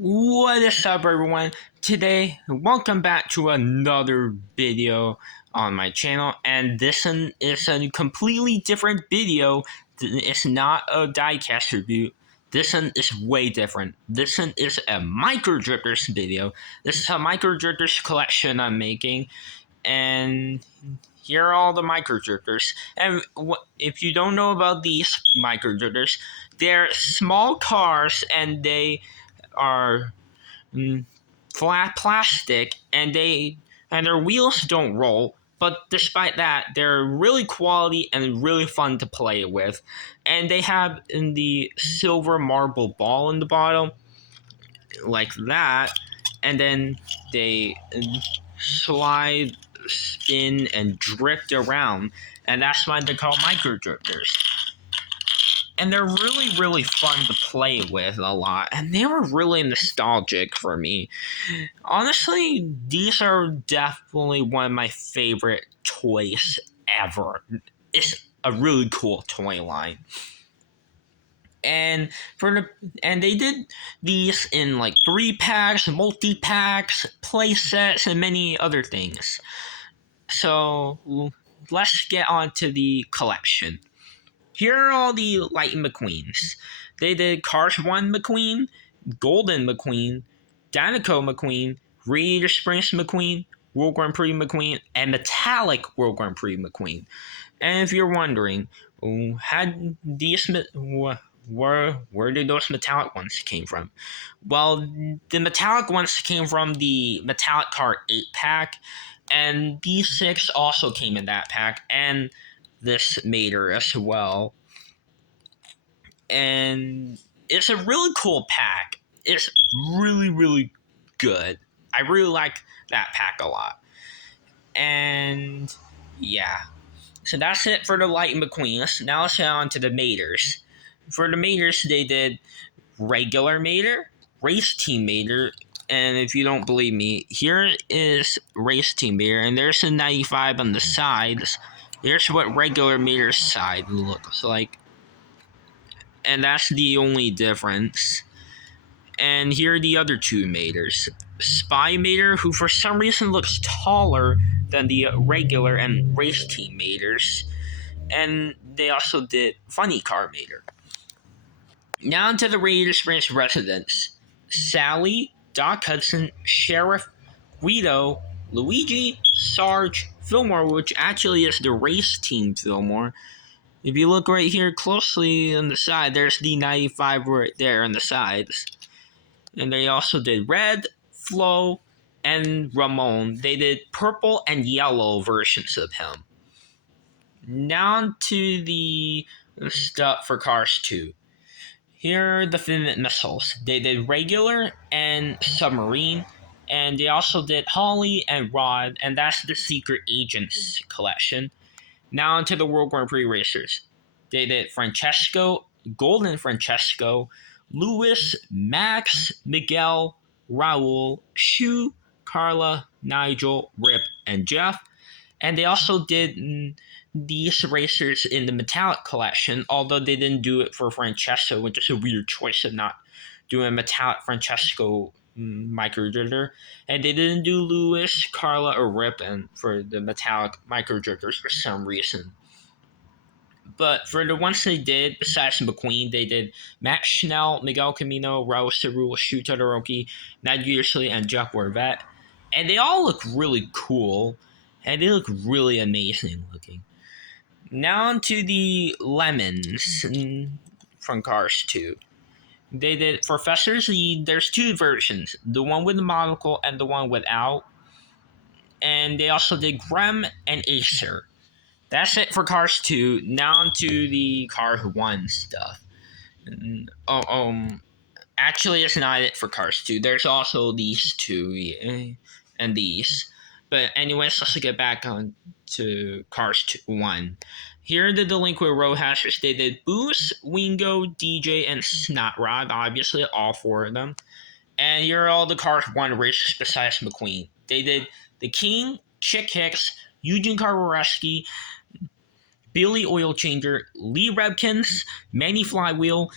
What is up, everyone? Today, welcome back to another video on my channel, and this one is a completely different video. It's not a diecast review. This one is way different. This one is a micro drifters video. This is a micro drifters collection I'm making, and here are all the micro drifters. And if you don't know about these micro drifters, they're small cars, and they are flat plastic, and their wheels don't roll. But despite that, they're really quality and really fun to play with. And they have the silver marble ball in the bottom, like that, and then they slide, spin, and drift around, and that's why they're called micro drifters. And they're really fun to play with a lot, and they were really nostalgic for me. Honestly, these are definitely one of my favorite toys ever. It's a really cool toy line. And they did these in like 3-packs, multi-packs, play sets, and many other things. So let's get on to the collection. Here are all the Lightning McQueens. They did Cars 1 McQueen, Golden McQueen, Danico McQueen, Radiator Springs McQueen, World Grand Prix McQueen, and Metallic World Grand Prix McQueen. And if you're wondering, had these where did those metallic ones came from? Well, the metallic ones came from the Metallic Car 8-pack, and these 6 also came in that pack, and this Mater as well. And it's a really cool pack. It's really good. I really like that pack a lot. And yeah. So that's it for the Lightning McQueens. Now let's head on to the Maters. For the Maters, they did regular Mater, race team Mater, and if you don't believe me, here is race team Mater, and there's a 95 on the sides. Here's what regular Mater's side looks like. And that's the only difference. And here are the other two Maters. Spy Mater, who for some reason looks taller than the regular and race team Maters. And they also did Funny Car Mater. Now to the Radiator Springs residents. Sally, Doc Hudson, Sheriff, Guido, Luigi, Sarge, Fillmore, which actually is the race team Fillmore. If you look right here closely on the side, there's the 95 right there on the sides. And they also did Red, Flo, and Ramon. They did purple and yellow versions of him. Now to the stuff for Cars 2. Here are the Finn missiles. They did regular and submarine, and they also did Holly and Rod, and that's the Secret Agents collection. Now onto the World Grand Prix racers. They did Francesco, Golden Francesco, Lewis, Max, Miguel, Raul, Shu, Carla, Nigel, Rip, and Jeff. And they also did these racers in the Metallic collection, although they didn't do it for Francesco, which is a weird choice of not doing a Metallic Francesco micro drifter. And they didn't do Lewis, Carla, or Rip and for the Metallic micro drifters for some reason. But for the ones they did, besides McQueen, they did Matt Schnell, Miguel Camino, Raul Cerul, Shu Todoroki, Nadia Lee, and Jeff Wervet. And they all look really cool, and they look really amazing looking. Now onto the Lemons from Cars 2. They did Professors. There's 2 versions, the one with the monocle and the one without. And they also did Grem and Acer. That's it for Cars 2. Now onto the Cars 1 stuff. Actually, it's not it for Cars 2. There's also these 2 and these. But anyways, let's get back on to Cars 1. Here are the Delinquent Road Hashers. They did Boost, Wingo, DJ, and Snotrod. Obviously, all 4 of them. And here are all the Cars 1 racers besides McQueen. They did The King, Chick Hicks, Eugene Karwareski, Billy Oil Changer, Lee Rebkins, Manny Flywheel,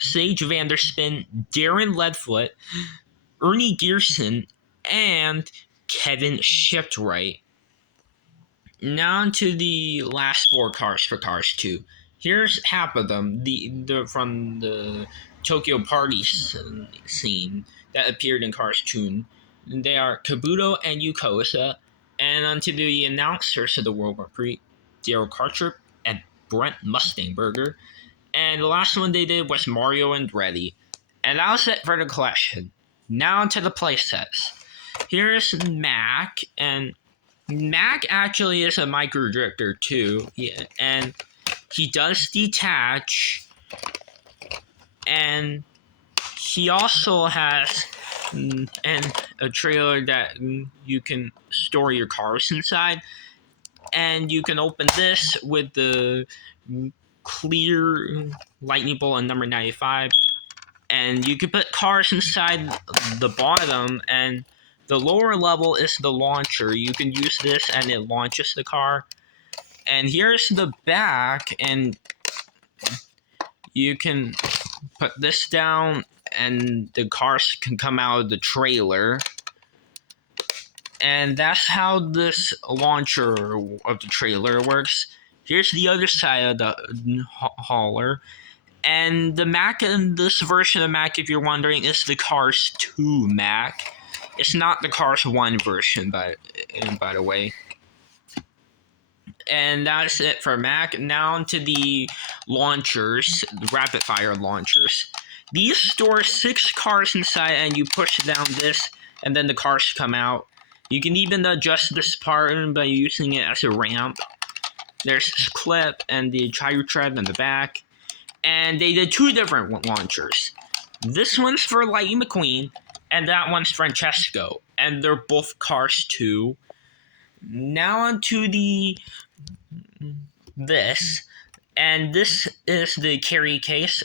Sage Vanderspin, Darren Ledfoot, Ernie Gearson, and Kevin Shipwright. Now to the last 4 cars for Cars 2. Here's half of them, the from the Tokyo Party scene that appeared in Cars 2. They are Kabuto and Yukosa, and onto the announcers of the World Grand Prix, Daryl Kartrip and Brent Mustangberger. And the last one they did was Mario Andretti. And that was it for the collection. Now to the playsets. Here's Mac, and Mac actually is a micro drifter too. And he does detach, and he also has a trailer that you can store your cars inside, and you can open this with the clear lightning bolt on number 95, and you can put cars inside the bottom, and the lower level is the launcher. You can use this and it launches the car. And here's the back, and you can put this down and the cars can come out of the trailer. And that's how this launcher of the trailer works. Here's the other side of the hauler. And the Mac in this version of Mac, if you're wondering, is the Cars 2 Mac. It's not the Cars 1 version, by the way. And that's it for Mac. Now onto the launchers, the rapid fire launchers. These store 6 cars inside, and you push down this, and then the cars come out. You can even adjust this part by using it as a ramp. There's this clip and the gyro tread in the back. And they did 2 different launchers. This one's for Lightning McQueen, and that one's Francesco. And they're both Cars 2. Now onto this. And this is the carry case.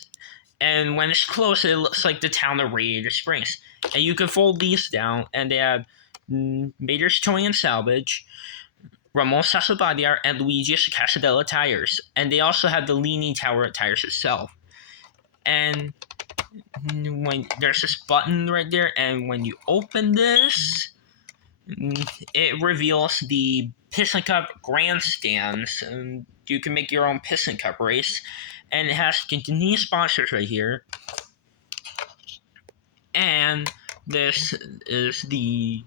And when it's closed, it looks like the town of Radiator Springs. And you can fold these down, and they have Mater's Towing and Salvage, Ramon Sasabadiar, and Luigi's Casadella tires. And they also have the Leaning Tower tires itself. And when there's this button right there, and when you open this, it reveals the Piston Cup grandstands, and you can make your own Piston Cup race. And it has continued sponsors right here. And this is the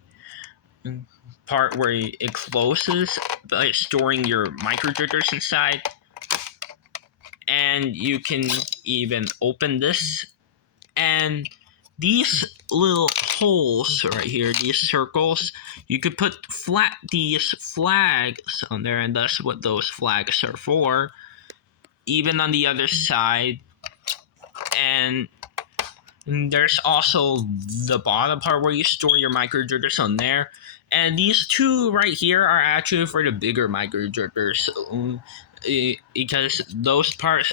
part where it closes by storing your micro drifters inside. And you can even open this, and these little holes right here, these circles, you could put these flags on there, and that's what those flags are for. Even on the other side. And there's also the bottom part where you store your micro drifters on there. And these 2 right here are actually for the bigger micro drifters, because those parts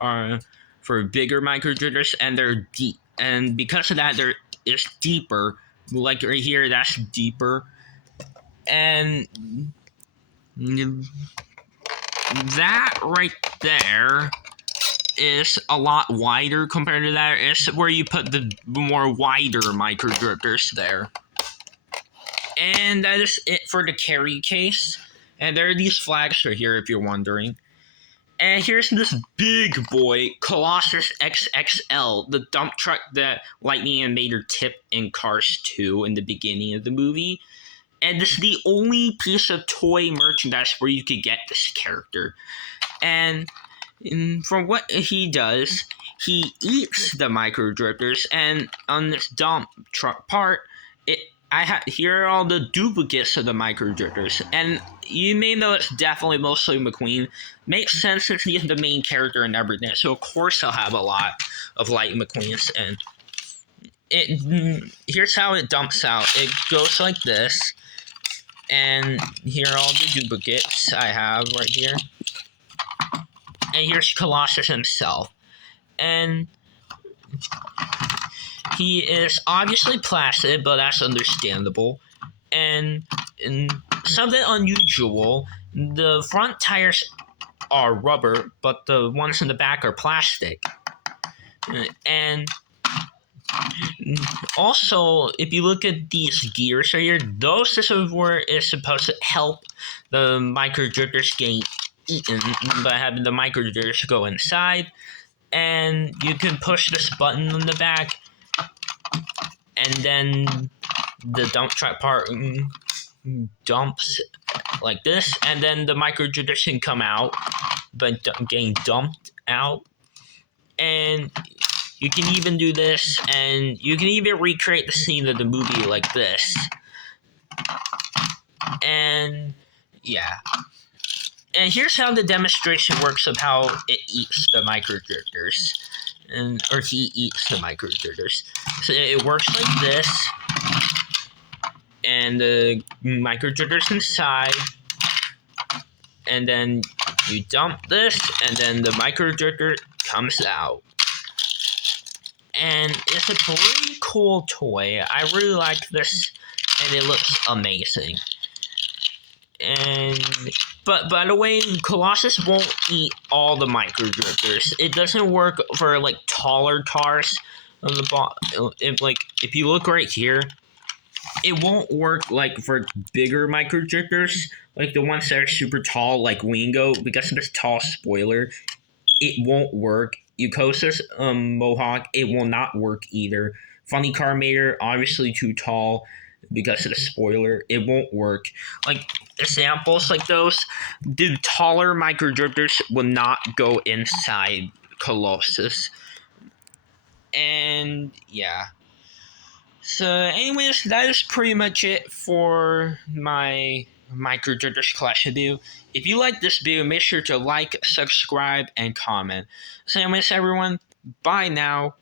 are for bigger micro drifters, and they're deep. And because of that, it's deeper. Like right here, that's deeper. And that right there is a lot wider compared to that. It's where you put the more wider micro drifters there. And that is it for the carry case. And there are these flags right here if you're wondering. And here's this big boy, Colossus XXL, the dump truck that Lightning and Mater tipped in Cars 2 in the beginning of the movie. And this is the only piece of toy merchandise where you could get this character. And from what he does, he eats the micro drifters, and on this dump truck part, here are all the duplicates of the micro drifters. And you may know it's definitely mostly McQueen. Makes sense since he's the main character and everything. So of course I'll have a lot of Lightning McQueens. And here's how it dumps out. It goes like this. And here are all the duplicates I have right here. And here's Colossus himself. And he is obviously plastic, but that's understandable. And something unusual, the front tires are rubber, but the ones in the back are plastic. And also, if you look at these gears right here, those is where it's supposed to help the micro drifters get eaten by having the micro drifters go inside. And you can push this button on the back, and then the dump truck part dumps like this, and then the micro drifters can come out, but getting dumped out. And you can even do this, and you can even recreate the scene of the movie like this. And yeah. And here's how the demonstration works of how it eats the micro drifters. Or he eats the micro drifters. So it works like this. And the micro drifters inside. And then you dump this, and then the micro drifter comes out. And it's a pretty cool toy. I really like this, and it looks amazing. And but by the way, Colossus won't eat all the micro drifters. It doesn't work for like taller cars on the bottom. If you look right here, it won't work like for bigger micro drifters, like the ones that are super tall, like Wingo, because of this tall spoiler. It won't work. Colossus Mohawk, it will not work either. Funny Car Mater, obviously too tall because of the spoiler. It won't work. Like examples like those, the taller micro drifters will not go inside Colossus. And yeah. So, anyways, that is pretty much it for my micro drifters collection video. If you like this video, make sure to like, subscribe, and comment. So, anyways, everyone, bye now.